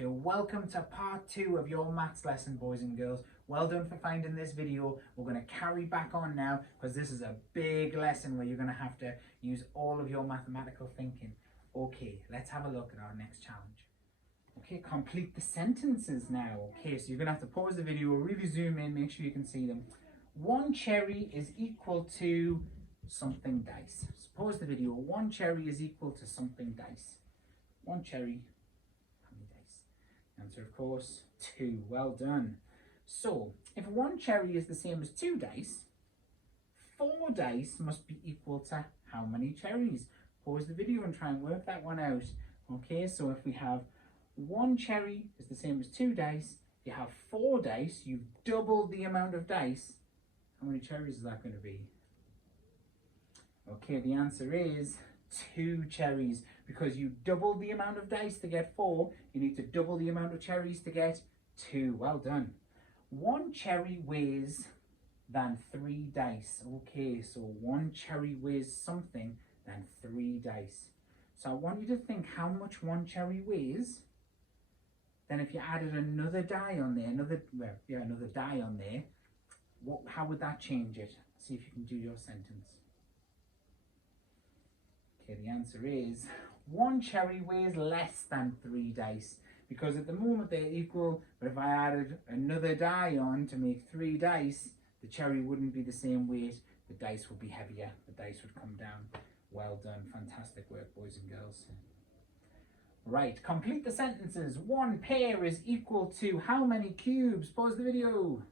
Okay, welcome to part 2 of your maths lesson, boys and girls. Well done for finding this video. We're going to carry back on now because this is a big lesson where you're going to have to use all of your mathematical thinking. Okay, let's have a look at our next challenge. Okay, complete the sentences now. Okay, so you're going to have to pause the video, really zoom in, make sure you can see them. 1 cherry is equal to something dice. So pause the video. 1 cherry is equal to something dice. 1 cherry. How many dice? Answer, of course, 2. Well done. So, if 1 cherry is the same as 2 dice, 4 dice must be equal to how many cherries? Pause the video and try and work that one out. Okay, so if we have 1 cherry is the same as 2 dice, you have 4 dice, you've doubled the amount of dice. How many cherries is that going to be? Okay, the answer is 2 cherries, because you doubled the amount of dice to get 4, you need to double the amount of cherries to get 2. Well done. 1 cherry weighs than 3 dice. Okay, so 1 cherry weighs something than 3 dice. So I want you to think how much 1 cherry weighs. Then if you added another die on there, another die on there, how would that change it? See if you can do your sentence. Okay, the answer is 1 cherry weighs less than 3 dice, because at the moment they're equal, but if I added another die on to make 3 dice, the cherry wouldn't be the same weight, the dice would be heavier, the dice would come down. Well done, fantastic work, boys and girls. Right, complete the sentences. 1 pear is equal to how many cubes? Pause the video.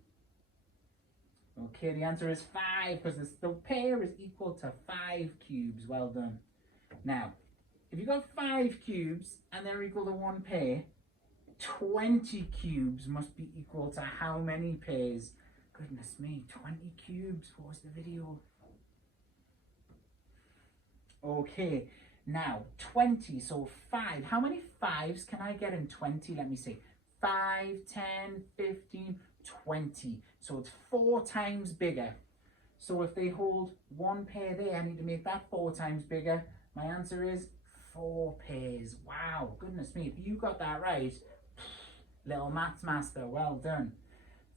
Okay, the answer is 5, because the pear is equal to 5 cubes. Well done. Now, if you've got 5 cubes and they're equal to 1 pear, 20 cubes must be equal to how many pairs? Goodness me, 20 cubes. Pause the video. Okay, now 20, so 5. How many 5s can I get in 20? Let me see. 5, 10, 15, 20. So it's 4 times bigger. So if they hold 1 pair there, I need to make that 4 times bigger. My answer is 4 pairs. Wow, goodness me, if you got that right, little maths master, well done.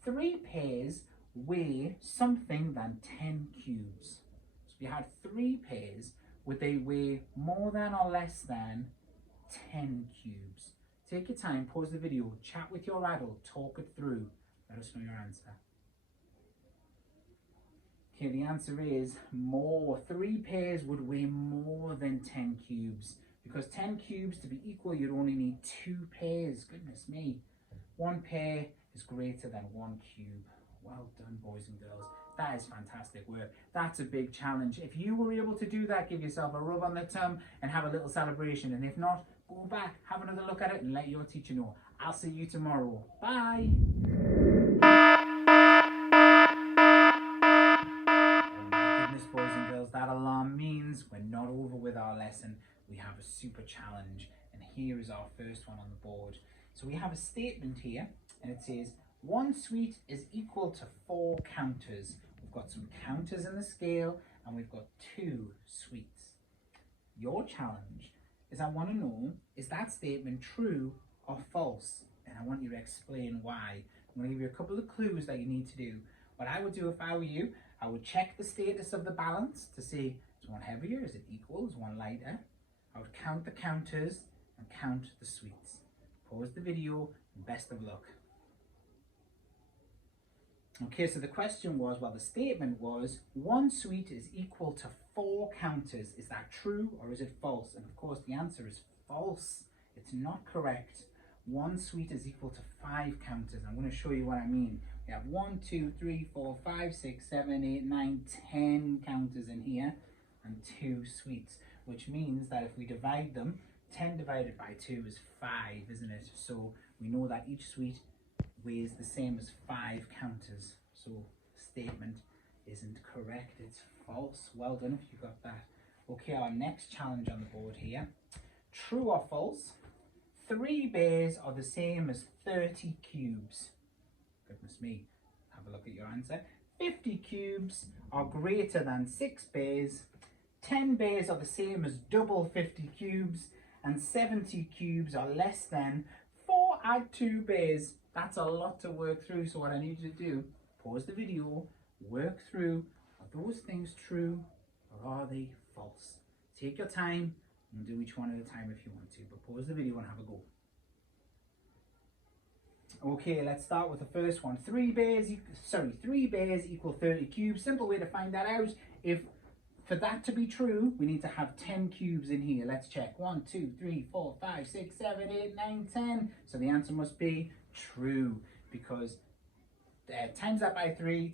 3 pairs weigh something than 10 cubes. So if you had 3 pairs, would they weigh more than or less than 10 cubes? Take your time, pause the video, chat with your adult, talk it through. Let us know your answer. Okay, the answer is more. 3 pairs would weigh more than 10 cubes. Because 10 cubes to be equal, you'd only need 2 pairs. Goodness me. 1 pair is greater than 1 cube. Well done, boys and girls. That is fantastic work. That's a big challenge. If you were able to do that, give yourself a rub on the tum and have a little celebration. And if not, go back, have another look at it and let your teacher know. I'll see you tomorrow. Bye. Boys and girls, that alarm means we're not over with our lesson. We have a super challenge, and here is our first one on the board. So we have a statement here, and it says 1 sweet is equal to 4 counters. We've got some counters in the scale, and we've got 2 sweets. Your challenge is, I want to know, is that statement true or false? And I want you to explain why. I'm going to give you a couple of clues that you need to do. What I would do if I were you, I would check the status of the balance to see, is one heavier, is it equal, is one lighter? I would count the counters and count the sweets. Pause the video and best of luck. Okay, so the question was, well, the statement was 1 sweet is equal to 4 counters. Is that true or is it false? And of course the answer is false. It's not correct. 1 sweet is equal to 5 counters. I'm going to show you what I mean. We have 1, 2, 3, 4, 5, 6, 7, 8, 9, 10 counters in here and 2 sweets, which means that if we divide them, 10 divided by 2 is 5, isn't it? So we know that each sweet weighs the same as 5 counters. So the statement isn't correct, it's false. Well done if you got that. Okay, our next challenge on the board here. True or false? 3 bears are the same as 30 cubes. Goodness me, have a look at your answer. 50 cubes are greater than 6 bears. 10 bears are the same as double 50 cubes. And 70 cubes are less than 4 4 add 2 bays. That's a lot to work through. So what I need you to do, pause the video, work through, are those things true or are they false? Take your time and do each one at a time if you want to, but pause the video and have a go. Okay, let's start with the first one. 3 bays equal 30 cubes. Simple way to find that out. If for that to be true, we need to have 10 cubes in here. Let's check. 1, 2, 3, 4, 5, 6, 7, 8, 9, 10. So the answer must be true because times that by 3,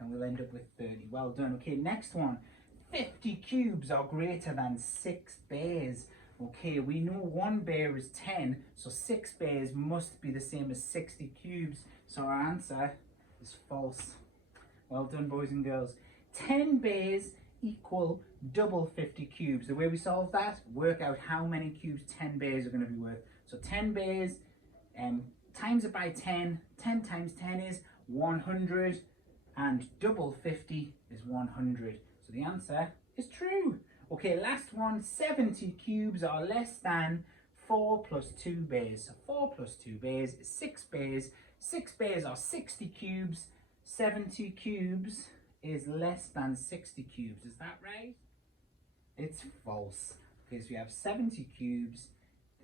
and we'll end up with 30. Well done. Okay, next one. 50 cubes are greater than 6 bays. Okay, we know 1 bear is 10, so 6 bays must be the same as 60 cubes. So our answer is false. Well done, boys and girls. 10 bays equal double 50 cubes. The way we solve that, work out how many cubes 10 bays are going to be worth. So 10 bays, times it by 10. 10 times 10 is 100, and double 50 is 100. So the answer is true. Okay, last one. 70 cubes are less than 4 plus 2 bays. So 4 plus 2 bays is 6 bays. 6 bays are 60 cubes. 70 cubes is less than 60 cubes. Is that right? It's false. Okay, so we have 70 cubes.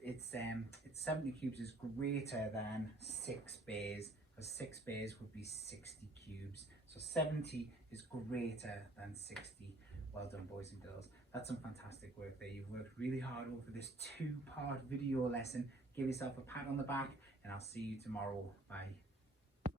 It's 70 cubes is greater than 6 bays, because 6 bays would be 60 cubes. So 70 is greater than 60. Well done, boys and girls. That's some fantastic work there. You've worked really hard over this 2-part video lesson. Give yourself a pat on the back, and I'll see you tomorrow. Bye.